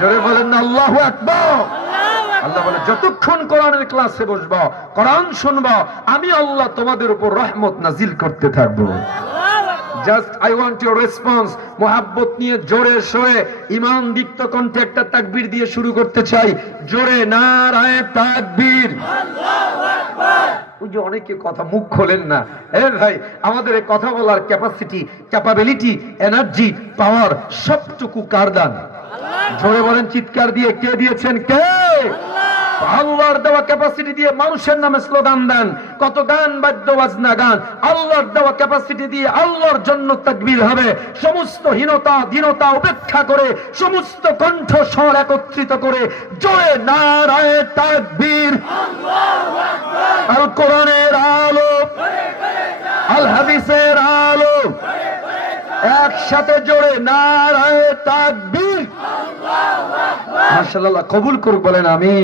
জোরে বলেন না আল্লাহু আকবার। আল্লাহ বলে যতক্ষণ কোরআনের ক্লাসে বসবা, কোরআন শুনবা, আমি আল্লাহ তোমাদের উপর রহমত নাজিল করতে থাকবো। Just I want your response. মোহাব্বত নিয়ে জোরে সোরে ঈমান দীপ্ত কণ্ঠে একটা তাকবীর দিয়ে শুরু করতে চাই। জোরে নারায়ে তাকবীর, আল্লাহু আকবার। ওই যে অনেকে কথা মুখ খোলেন না। ভাই, আমাদের এই কথা বলার ক্যাপাসিটি, ক্যাপাবিলিটি, এনার্জি, পাওয়ার সবটুকু কার দান? জোরে বলেন চিৎকার দিয়ে, কে দিয়েছেন? কে? আল্লাহর দেওয়া ক্যাপাসিটি দিয়ে মানুষের নামে স্লোগান দেন। কত গান বাদ্য বাজনা গান, আল্লাহর দেওয়া ক্যাপাসিটি দিয়ে আল্লাহর জন্য তাকবীর হবে। সমস্ত হীনতা দীনতা উপেক্ষা করে, সমস্ত কণ্ঠ স্বর একত্রিত করে জোরে নারায়ে তাকবীর, আল্লাহু আকবার। আল কোরআনের আলো, আল হাদিসের আলো, একসাথে জোরে নারায়ে তাকবীর, আল্লাহু আকবার। মাশাআল্লাহ, কবুল করুক, বলেন আমিন।